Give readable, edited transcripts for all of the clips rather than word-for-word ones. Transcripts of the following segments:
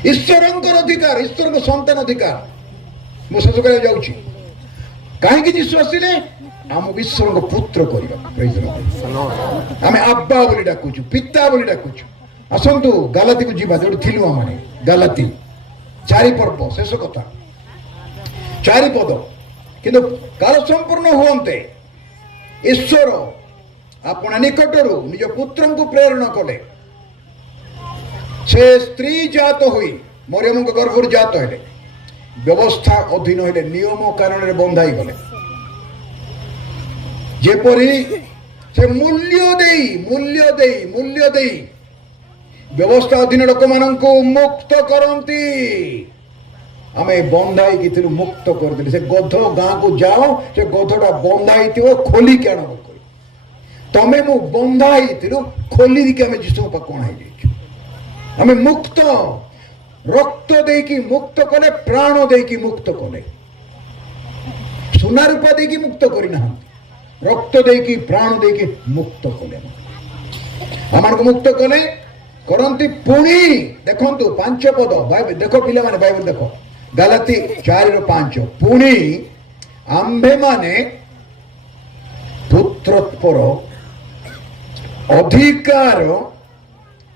ଈଶ୍ୱରଙ୍କର ଅଧିକାର, ଈଶ୍ୱରଙ୍କ ସନ୍ତାନ ଅଧିକାର। ମୁଁ ଶେଷ କରିବାକୁ ଯାଉଛି। କାହିଁକି ଯୀଶୁ ଆସିଲେ? ଆମକୁ ଈଶ୍ୱରଙ୍କ ପୁତ୍ର କରିବା। ଆମେ ଆବ୍ବା ବୋଲି ଡାକୁଛୁ, ପିତା ବୋଲି ଡାକୁଛୁ। ଆସନ୍ତୁ ଗାଲାତିକୁ ଯିବା, ଯୋଉଠି ଥିଲୁ ଆମେ। ଗାଲାତି 4 ପର୍ବ, ଶେଷ କଥା 4 ପଦ। କିନ୍ତୁ କାଳ ସମ୍ପୂର୍ଣ୍ଣ ହୁଅନ୍ତେ ଈଶ୍ୱର ଆପଣ ନିକଟରୁ ନିଜ ପୁତ୍ରଙ୍କୁ ପ୍ରେରଣ କଲେ। ସେ ସ୍ତ୍ରୀ ଜାତ ହୋଇ ମରିୟମଙ୍କ ଗର୍ଭରୁ ଜାତ ହେଲେ, ବ୍ୟବସ୍ଥା ଅଧୀନ ହେଲେ, ନିୟମ କାରଣରେ ବନ୍ଧା ହେଇଗଲେ। ଯେପରି ସେ ମୂଲ୍ୟ ଦେଇ ବ୍ୟବସ୍ଥା ଅଧୀନ ଲୋକମାନଙ୍କୁ ମୁକ୍ତ କରନ୍ତି। ଆମେ ବନ୍ଧା ହେଇକି ଥିଲୁ, ମୁକ୍ତ କରିଦେଲେ। ସେ ଗଧ ଗାଁକୁ ଯାଅ, ସେ ଗଧଟା ବନ୍ଧା ହେଇଥିବ, ଖୋଲିକି ଆଣ। ତମେ ମୁଁ ବନ୍ଧା ହେଇଥିଲୁ, ଖୋଲିକି ଆମେ ଯୀଶୁଙ୍କ ପାଖକୁ ଅଣା ହେଇଯାଇଛୁ। ଆମେ ମୁକ୍ତ, ରକ୍ତ ଦେଇକି ମୁକ୍ତ କଲେ, ପ୍ରାଣ ଦେଇକି ମୁକ୍ତ କଲେ। ସୁନା ରୂପା ଦେଇକି ମୁକ୍ତ କରିନାହାନ୍ତି, ରକ୍ତ ଦେଇକି ପ୍ରାଣ ଦେଇକି ମୁକ୍ତ କଲେ। ଆମମାନଙ୍କୁ ମୁକ୍ତ କଲେ କରନ୍ତି। ପୁଣି ଦେଖନ୍ତୁ 5 ପଦ, ଦେଖ ପିଲାମାନେ ବାଇବେଲ ଦେଖ, ଗାଲାତି 4:5। ପୁଣି ଆମ୍ଭେମାନେ ପୁତ୍ରତ୍ୱର ଅଧିକାର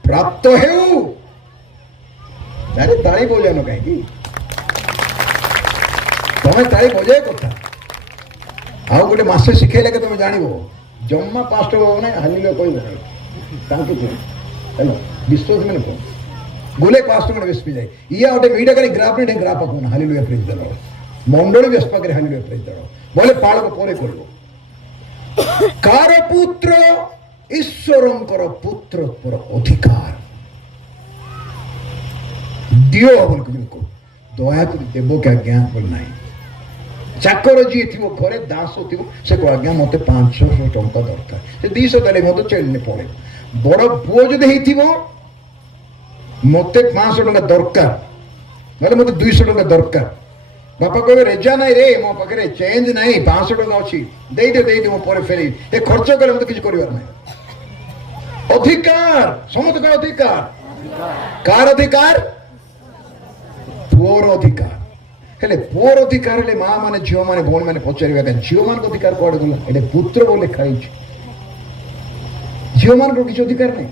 ପ୍ରାପ୍ତ ହେଉ। ଆରେ ତାଳି ବଜାଉନ କାହିଁକି? ତମେ ତାଳି ବଜାଇବା କଥା। ଆଉ ଗୋଟେ ମାସେ ଶିଖେଇଲେ କି ତମେ ଜାଣିବ। ଜମା ପାଷ୍ଟ ହବ ନାହିଁ, ହାଲିଲ କହିବ ନାହିଁ। ତାଙ୍କୁ କୁହ ହେଲା, ବିଶ୍ୱାସ ମାନେ କୁହ। গুলে পাঁচটা বেশ পেয়ে যায়। ইয়া ওটা মিডিয়া করে গ্রাফ নেই, গ্রাফ আপন হালিলুয়া প্রেজ দাও। মন্ডলী বেশ পাকে হালিলুয়া প্রেজ দাও। বলে পালক পরে করব। কার পুত্র? ঈশ্বরঙ্কর পুত্রত্বর অধিকার দিও বল কো। দয়া করে দেব কি আজ্ঞা বল নাই। চাকর ଯିଏ ଥିବ ଘରେ, ଦାସ ଥିବ, ସେ କହିବ ଆଜ୍ଞା ମତେ 500 ଟଙ୍କା ଦରକାର। ସେ 200 ଦେଲେ ମତେ ଚଳିଲେ ପଳେଇବ। ବଡ ପୁଅ ଯଦି ହେଇଥିବ, ମତେ 500 ଟଙ୍କା ଦରକାର, ନହେଲେ ମତେ 200 ଟଙ୍କା ଦରକାର। ବାପା କହିବେ ରେଜା ନାହିଁ ରେ, ମୋ ପାଖରେ ଚେଞ୍ଜ ନାହିଁ, 500 ଟଙ୍କା ଅଛି, ଦେଇଦେ ମୁଁ ପରେ ଫେରେଇ। ଏ ଖର୍ଚ୍ଚ କଲେ ମତେ କିଛି କରିବାର ନାହିଁ। ଅଧିକାର ସମସ୍ତଙ୍କର ଅଧିକାର। କାର ଅଧିକାର? ପୁଅର ଅଧିକାର। ହେଲେ ପୁଅର ଅଧିକାର ହେଲେ ମା ମାନେ, ଝିଅ ମାନେ, ଭଉଣୀ ମାନେ ପଚାରିବା, ଝିଅ ମାନଙ୍କ ଅଧିକାର କୁଆଡେ ଗଲା? ଏଠି ପୁତ୍ର ବୋଲି ଲେଖା ହେଇଛି। ଝିଅ ମାନଙ୍କର କିଛି ଅଧିକାର ନାହିଁ।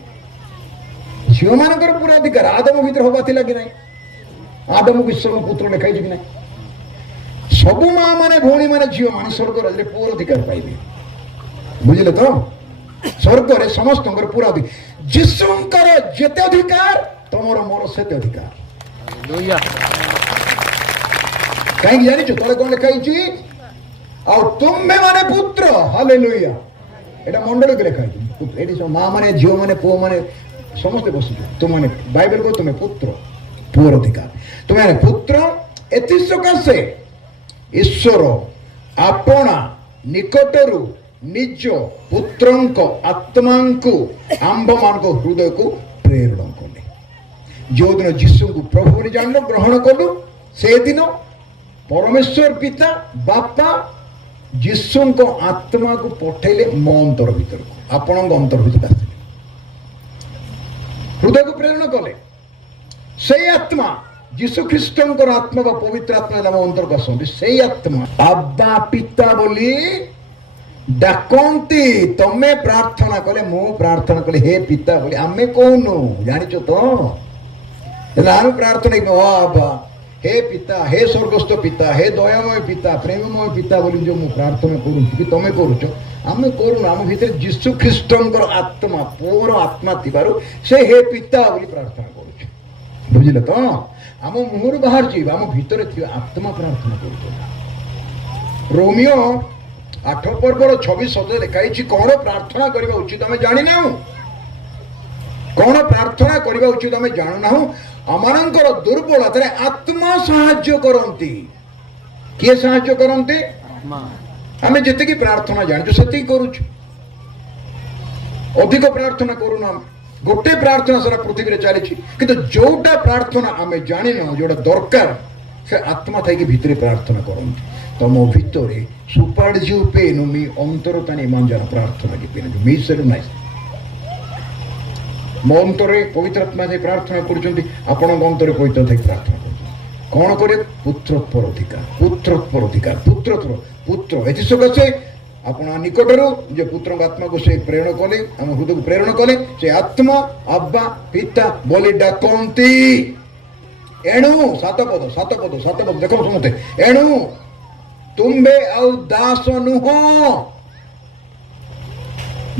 ଝିଅ ମାନଙ୍କର ପୁରା ଅଧିକାର। ଆଦମ ଭିତରେ ହବା ଥିଲା କି ନାହିଁ? ଆଦମକୁ ଈଶ୍ୱର ପୁତ୍ର ଲେଖା ହେଇଛି କି ନାହିଁ? ସବୁ ମା ମାନେ, ଭଉଣୀ ମାନେ, ଝିଅ ମାନେ ସ୍ୱର୍ଗ ରାଜ୍ୟରେ ପୁଅର ଅଧିକାର ପାଇବେ। ବୁଝିଲେ ତ? ସ୍ୱର୍ଗରେ ସମସ୍ତଙ୍କର ପୁରା ଅଧିକାର। ଯୀଶୁଙ୍କର ଯେତେ ଅଧିକାର, ତମର ମୋର ସେତେ ଅଧିକାର। କାହିଁକି ଜାଣିଛ? ତଳେ କଣ ଲେଖା ହେଇଛି? ଆଉ ତୁମେ ମାନେ ପୁତ୍ର। ହାଲେଲୁୟା। এটা ମଣ୍ଡଳୀକୁ ଲେଖା ହେଇଛି। ଏଠି ସବୁ ମା ମାନେ, ଝିଅ ମାନେ, ପୁଅ ମାନେ ସମସ୍ତେ ବସିଛୁ। ତୁମେ ବାଇବେଲ କହ ତୁମେ ପୁତ୍ର, ପୁଅର ଅଧିକାର। ତୁମେ ପୁତ୍ର। ଏଥି ସକାଶେ ଈଶ୍ୱର ଆପଣା ନିକଟରୁ ନିଜ ପୁତ୍ରଙ୍କ ଆତ୍ମାଙ୍କୁ ଆମ୍ଭମାନଙ୍କ ହୃଦୟକୁ ପ୍ରେରଣ କଲେ। ଯେଉଁଦିନ ଯୀଶୁଙ୍କୁ ପ୍ରଭୁ ବୋଲି ଜାଣିଲ, ଗ୍ରହଣ କଲୁ, ସେଦିନ ପରମେଶ୍ୱର ପିତା ବାପା ଯୀଶୁଙ୍କ ଆତ୍ମାକୁ ପଠେଇଲେ ମୋ ଅନ୍ତର ଭିତରକୁ, ଆପଣଙ୍କ ଅନ୍ତର ଭିତରକୁ ଆସିଲେ, ହୃଦୟକୁ ପ୍ରେରଣ କଲେ। ସେଇ ଆତ୍ମା ଯୀଶୁ ଖ୍ରୀଷ୍ଟଙ୍କର ଆତ୍ମା ବା ପବିତ୍ର ଆତ୍ମା ହେଲା ମୋ ଅନ୍ତରକୁ ଆସନ୍ତି। ସେଇ ଆତ୍ମା ଆବ୍ବା ପିତା ବୋଲି ଡାକନ୍ତି। ତମେ ପ୍ରାର୍ଥନା କଲେ, ମୁଁ ପ୍ରାର୍ଥନା କଲେ, ହେ ପିତା ବୋଲି ଆମେ କହୁନୁ, ଜାଣିଛ ତ? ଆମେ ପ୍ରାର୍ଥନା ଆବା, हे पिता, हे स्वर्गस्थ पिता, हे दयामय पिता, प्रेममय पिता बोली जो मु प्रार्थना करूछु कि तमे करूछ, आमे करूना। आम भीतर यीशु ख्रीष्टंकर आत्मा, पुअर आत्मा थिबारु से हे पिता बोली प्रार्थना करूछ। बुझिले तो? आम मुहर बाहर जी, आम भीतर थिबा आत्मा प्रार्थना करूछ। रोमियो 8 पर्वर 26 लिखाई कौन प्रार्थना करबा उचित आमे जानि नाहु। कौन प्रार्थना करबा उचित आमे जानु नाहु। अमानंकर दुर्बलतारे आत्मा साहाय्य करंती। किए साहाय्य करंती? आमे जते की प्रार्थना जानछु सेति करूछु। अधिक प्रार्थना करूना। गोटे प्रार्थना सारा पृथ्वी रे चलीछि, किंतु जोटा प्रार्थना आमे जानि न, जोटा दरकार से आत्मा थाई की भीतर प्रार्थना करंती। तम भितरे सुपार्जु पेनु मी अंतरतानी मांजना प्रार्थना की पेनु मी सेरु नाइ। ମୋ ଅନ୍ତରରେ ପବିତ୍ର ଆତ୍ମା ଯାଇ ପ୍ରାର୍ଥନା କରୁଛନ୍ତି, ଆପଣଙ୍କ ଅନ୍ତରରେ ପବିତ୍ର ଥାଇ ପ୍ରାର୍ଥନା କରୁଛନ୍ତି। କ'ଣ କରିବେ? ପୁତ୍ରୋତ୍ପର ଅଧିକାର, ପୁତ୍ରୋତ୍ପର ଅଧିକାର, ପୁତ୍ର। ଏଥି ସକାଶେ ଆପଣ ନିକଟରୁ ଯେ ପୁତ୍ରଙ୍କ ଆତ୍ମାକୁ ସେ ପ୍ରେରଣ କଲେ, ଆମ ହୃଦୟକୁ ପ୍ରେରଣ କଲେ, ସେ ଆତ୍ମା ଆବ୍ବା ପିତା ବୋଲି ଡାକନ୍ତି। ଏଣୁ ସାତ ପଦ ଦେଖ ସମସ୍ତେ, ଏଣୁ ତୁମ୍ଭେ ଆଉ ଦାସ ନୁହଁ।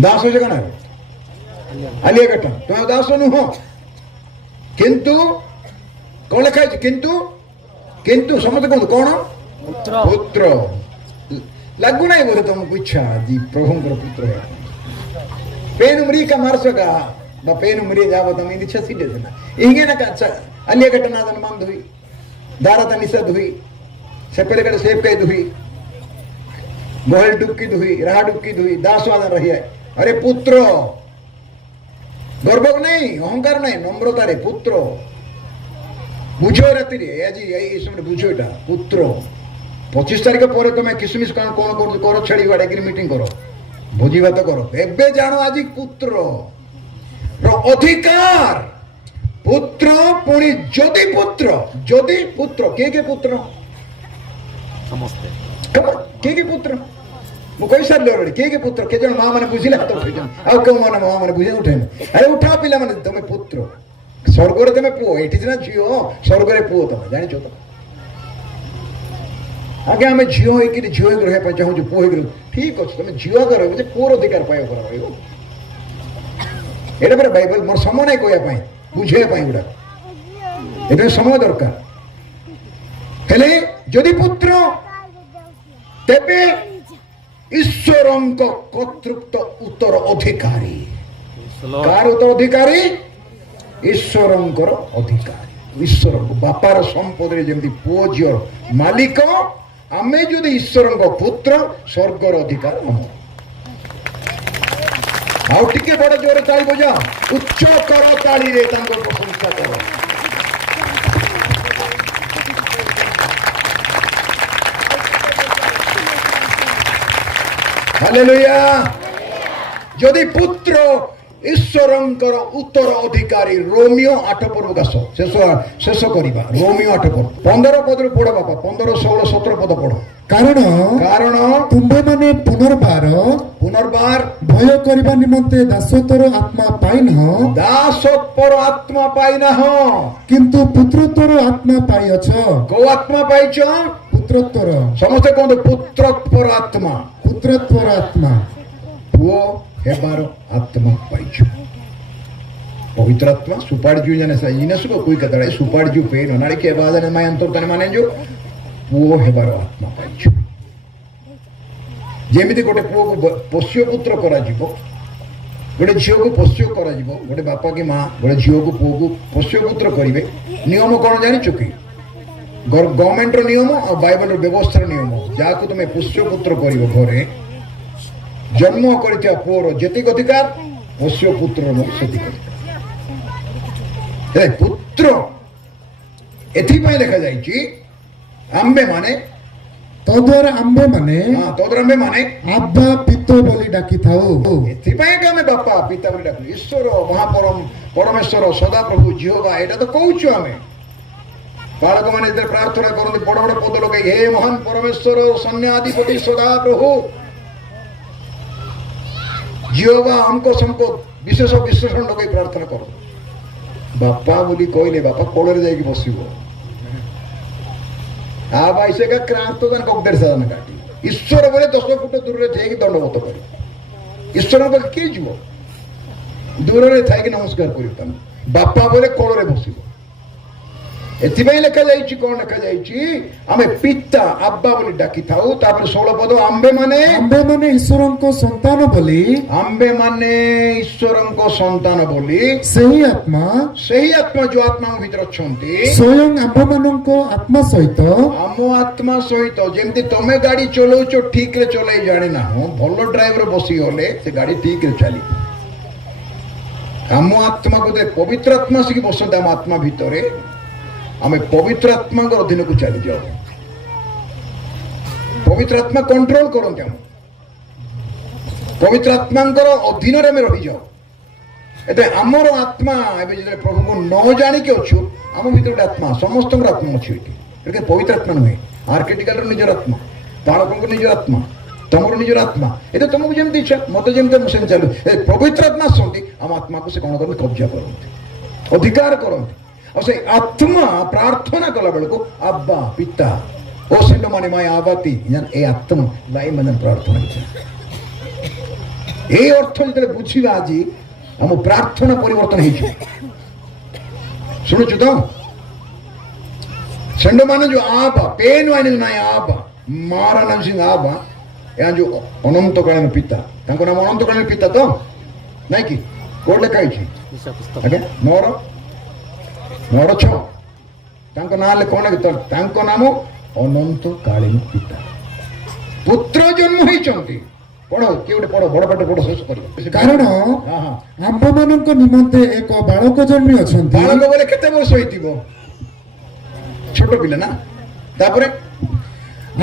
ଦାସ ହଉଛି କାଣା? ଆଲିଆ କାଟା। ତୁମେ ଆଉ ଦାସ ନୁହଁ, କିନ୍ତୁ କ'ଣ ଲେଖା ହେଇଛି? କିନ୍ତୁ ସମସ୍ତେ କୁହନ୍ତୁ କ'ଣ? ପୁତ୍ର। ଲାଗୁନାହିଁ ବୋଧେ ତମକୁ ଇଚ୍ଛା ଆଜି ପ୍ରଭୁଙ୍କର ପୁତ୍ର ହେବା? पेन उमरी का मार सका बा पेन उमरी जाव तम इन इच्छा सीधे ना इंगे ना का अलिया घटना दन मान दुई दारा तन निसा दुई सेपरे कड़े सेप कई दुई मोहल डुबकी दुई राह डुबकी दुई दासवाद रही है। अरे पुत्र, गर्व नहीं, अहंकार नहीं, नम्रता रे पुत्र बुझो राति रे आज ये समय बुझो एटा पुत्र। 25 तारिख पर तुम किसमिस कौन कर छेड़ी बाड़े मीटिंग करो, भोजी भात करो, एबे जानो आज पुत्र अधिकार। पुत्र पुणी जदि पुत्र के पुत्र समस्ते के पुत्र मु कही सारे ऑलरेडी के पुत्र के जन मां माने बुझिले हाथ उठे आ को माने मां माने बुझे उठे। अरे उठा पिला माने तुम पुत्र, स्वर्ग रे तुम पुओ, एठी सिना झियो, स्वर्ग रे पुओ तुम जानि छ। तो आगे हमें झियो है कि झियो रहे पर चाहू जो पुओ है ठीक अछि, तुम झियो करो जे पुओर अधिकार पायो करा भाई। एटा पर बाइबल मोर समय नै कोया पई बुझे पई उडा एटा समय दरकार। हेले जदि पुत्र तेबे ईश्वरଙ୍କ କର୍ତ୍ତୃତ୍ୱ ଉତ୍ତର ଅଧିକାରୀ। कार उत्तर अधिकारी? ईश्वरଙ୍କର ଅଧିକାରୀ। ईश्वरଙ୍କ बापार संपद रे जेमति पुओ झियो मालिक, आमे जदि ईश्वरଙ୍କ पुत्र स्वर्गर अधिकार हम। आउ टिके बड़ जोर ताली बजा, उच्च कर ताली रे तांको प्रशंसा करो। हालेलुया। जदि पुत्र ईश्वरଙ୍କର उत्तर अधिकारी। रोमियो 8 पद दास शेष करिबा। रोमियो 8 पद 15 पद रे पढ बापा, 15 16 17 पद पढ। कारण तुम्भे माने पुनर्बार भय करिबा निमंते दासत्वर आत्मा पाइन, दासत्वर आत्मा पाइन हो, किंतु पुत्रत्वर आत्मा पाइछ। को आत्मा पाइछ? पुत्रत्वर। समस्त कहते पुत्रत्वर आत्मा। पुत्रत्वर आत्मा पुओ हेबार आत्मा पाइछ। पवित्र आत्मा सुपाड़ जू जाने सा इनसु को कोई कतड़ा सुपाड़ जू पे नाड़ी के बाद ने मैं अंतर तने माने जो पुओ हेबार आत्मा पाइछ। जेमिति गोटे पुओ को पोष्य पुत्र करा जीवो, गोटे झियो को पोष्य करा जीवो, गोटे बापा की मां गोटे झियो को पुओ को पोष्य पुत्र करिवे। नियम कोन जानि चुकी? गवर्नमेंट रो नियम और बाइबल रो व्यवस्था नियम। जाको तुम पोष्य पुत्र करिवो घरे जन्म करिथिया पुओर जेतिक अधिकार पोष्य पुत्र रो सेतिक अधिकार। पुत्र एथिपाई लिखा जाइछि आम्बे माने तद्वारा आम्बे माने आम्बे माने आब्बा पितो बोली डाकी थाओ। एथिपाई का हमें बापा पिता बोली डाकु। ईश्वर महापरम परमेश्वर सदा प्रभु जिहोवा एटा तो कहूछु हमें। बालक माने जब प्रार्थना करते बड़ बड़ पद लगे, हे महान परमेश्वर सैन्याधिपति सदा प्रभु जिहोवा हमको सबको विशेष विशेषण लगे प्रार्थना करो। बापा बोली कहले बापा कोड़े जाइए बसब आ बैसे का क्रांत तो कब्दर साधन काटी। ईश्वर बोले 10 फुट दूर थे दंडवत कर ईश्वर किए जीव दूर थे नमस्कार कर। बापा बोले कोड़े बसब। एथिपाई लिखा जाइछि कोन लिखा जाइछि आमे पिता अब्बा बोली डाकी थाउ। तापर 16 पद आम्बे माने ईश्वरଙ୍କ संतान बोली, आम्बे माने ईश्वरଙ୍କ संतान बोली सही आत्मा जो आत्मा भीतर अछंती स्वयं आम्भମାନଙ୍କ आत्मा सहित आम आत्मा सहित। जेमति तमे गाड़ी चलाउछो ठीक रे चलाई जानि ना हो, भलो ड्राइवर बसी होले से गाड़ी ठीक रे चली। आम आत्मा को पवित्र आत्मा से बसंत आम आत्मा भीतरे आमे पवित्र आत्मा को अधीन को चली जाओ। पवित्र आत्मा कंट्रोल करते हम, पवित्र आत्मा अधीन में रही जाओ। ଏତେ ଆମର ଆତ୍ମା ଏବେ ଯେତେବେଳେ ପ୍ରଭୁଙ୍କୁ ନ ଜାଣିକି ଅଛୁ ଆମ ଭିତରେ ଗୋଟେ ଆତ୍ମା ସମସ୍ତଙ୍କର ଆତ୍ମା ଅଛି ଏଠି ଏଠି ପବିତ୍ର ଆତ୍ମା ନୁହେଁ ଆର୍କିଟିକାଲର ନିଜର ଆତ୍ମା ବାଳକଙ୍କ ନିଜର ଆତ୍ମା ତମର ନିଜର ଆତ୍ମା ଏତେ ତମକୁ ଯେମିତି ଇଚ୍ଛା ମତେ ଯେମିତି ମୁଁ ସେମିତି ଚାଲୁ ଏ ପବିତ୍ର ଆତ୍ମା ଆସନ୍ତି ଆମ ଆତ୍ମାକୁ ସେ କ'ଣ କରନ୍ତି କବ୍ଜା କରନ୍ତି ଅଧିକାର କରନ୍ତି ଆଉ ସେ ଆତ୍ମା ପ୍ରାର୍ଥନା କଲା ବେଳକୁ ଆବ୍ବା ପିତା ଓ ସେଣ୍ଡ ମାନେ ମାയ ଆବାତି ଏ ଆତ୍ମା ଲାଇ ମାନେ ପ୍ରାର୍ଥନା এই অর্থ যেতে বুঝিবা আজি ଆମ ପ୍ରାର୍ଥନା ପରିବର୍ତ୍ତନ ହେଇଯିବ ଶୁଣୁଛୁ ତ ସେଣ୍ଡ ମାନେ ଯୋଉ ଆବା ପେନ୍ ମାନେ ନାଇଁ ଆବା ମାରା ନାମ ସିଂ ଆବା ଏହା ଯୋଉ ଅନନ୍ତକାଳୀନ ପିତା ତାଙ୍କ ନାମ ଅନନ୍ତକାଳୀନ ପିତା ତ ନାଇଁ କି କୋଉ ଲେଖା ହେଇଛି ଆଜ୍ଞା 9:6 ତାଙ୍କ ନାଁ ହେଲେ କଣ ତାଙ୍କ ନାମ ଅନନ୍ତକାଳୀନ ପିତା ପୁତ୍ର ଜନ୍ମ ହେଇଛନ୍ତି ପଢ କିଏ ଗୋଟେ ପଢ ବଡ ପାଠ ପଢ ଶେଷ କରିବ କାରଣ ଆମ୍ଭମାନଙ୍କ ନିମନ୍ତେ ଏକ ବାଳକ ଜନ୍ମି ଅଛନ୍ତି ବାଳକ ବୋଲେ କେତେ ବର୍ଷ ହେଇଥିବ ଛୋଟ ପିଲା ନା ତାପରେ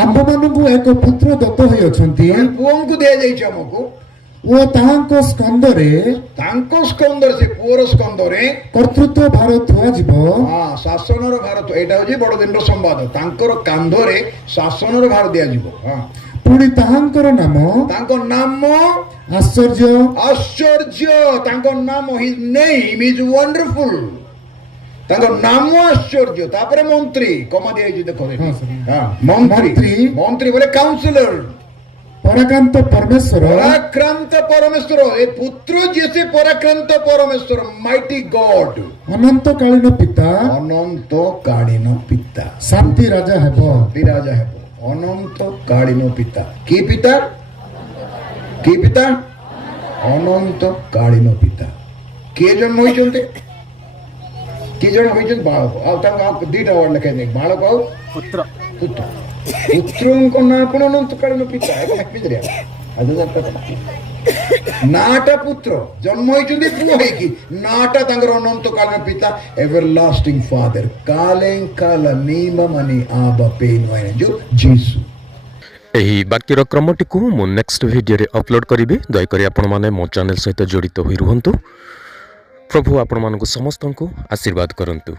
ଆମ୍ଭମାନଙ୍କୁ ଏକ ପୁତ୍ର ଦତ୍ତ ହୋଇଅଛନ୍ତି ପୁଅଙ୍କୁ ଦିଆଯାଇଛି ଆମକୁ ଓ ତାହାଙ୍କ ସ୍କନ୍ଧରେ ତାଙ୍କ ସ୍କନ୍ଧରେ ସେ ପୁଅର ସ୍କନ୍ଧରେ କର୍ତ୍ତୃତ୍ୱ ଭାର ଥୁଆଯିବ ଶାସନର ଭାର ଏଇଟା ହଉଛି ବଡ ଦିନର ସମ୍ବାଦ ତାଙ୍କର କାନ୍ଧରେ ଶାସନର ଭାର ଦିଆଯିବ ପୁଣି ତାହାଙ୍କର ନାମ ତାଙ୍କ ନାମ ଆଶ୍ଚର୍ଯ୍ୟ ଆଶ୍ଚର୍ଯ୍ୟ ତାଙ୍କ ନାମ ହିଜ ନେମ୍ ଇଜ ୱଣ୍ଡରଫୁଲ ତାଙ୍କ ନାମ ଆଶ୍ଚର୍ଯ୍ୟ ତାପରେ ମନ୍ତ୍ରୀ କମା ଦିଆଯାଇଛି ଦେଖ ମନ୍ତ୍ରୀ ମନ୍ତ୍ରୀ ବୋଲେ କାଉନ୍ସିଲର ପରାକ୍ରାନ୍ତ ପରମେଶ୍ୱର ପରାକ୍ରାନ୍ତ ପରମେଶ୍ୱର ଏ ପୁତ୍ର ଯିଏ ସେ ପରାକ୍ରାନ୍ତ ପରମେଶ୍ୱର ମାଇଟି ଗଡ ଅନନ୍ତକାଳୀନ ପିତା ଅନନ୍ତକାଳୀନ ପିତା ଶାନ୍ତି ରାଜା ହେବ ଶାନ୍ତି ରାଜା ହେବ ଅନନ୍ତକାଳୀନ ପିତା କି ପିତା ଅନନ୍ତକାଳୀନ ପିତା କିଏ ଜନ୍ମ ହୋଇଛନ୍ତି କିଏ ଜନ୍ମ ହୋଇଛନ୍ତି ବାଳକ ଆଉ ତାଙ୍କ ଦିଟା ୱାର୍ଡ ଲେଖାଇ ନେଇ ବାଳକ ଆଉ ପୁତ୍ର ପୁତ୍ରଙ୍କ ନାଁ କଣ ଅନନ୍ତକାଳୀନ ପିତା ନାଟା ପୁତ୍ର ଜନ୍ମ ହୋଇଛନ୍ତି ପୁଅ ହେଇକି ନାଟା ତାଙ୍କର ଅନନ୍ତକାଳୀନ ପିତା ଏଭର ଲାଷ୍ଟିଂ ଫାଦର କାଲେଂ କାଲ ନିମ ମନି ଆବା ପେନ୍ ୱାଇନ୍ ଯୋଉ ଯୀଶୁ ଏହି ବାକ୍ୟର କ୍ରମଟିକୁ ମୁଁ ନେକ୍ସଟ ଭିଡ଼ିଓରେ ଅପଲୋଡ଼ କରିବି ଦୟାକରି ଆପଣମାନେ ମୋ ଚ୍ୟାନେଲ୍ ସହିତ ଜଡ଼ିତ ହୋଇ ରୁହନ୍ତୁ ପ୍ରଭୁ ଆପଣମାନଙ୍କୁ ସମସ୍ତଙ୍କୁ ଆଶୀର୍ବାଦ କରନ୍ତୁ।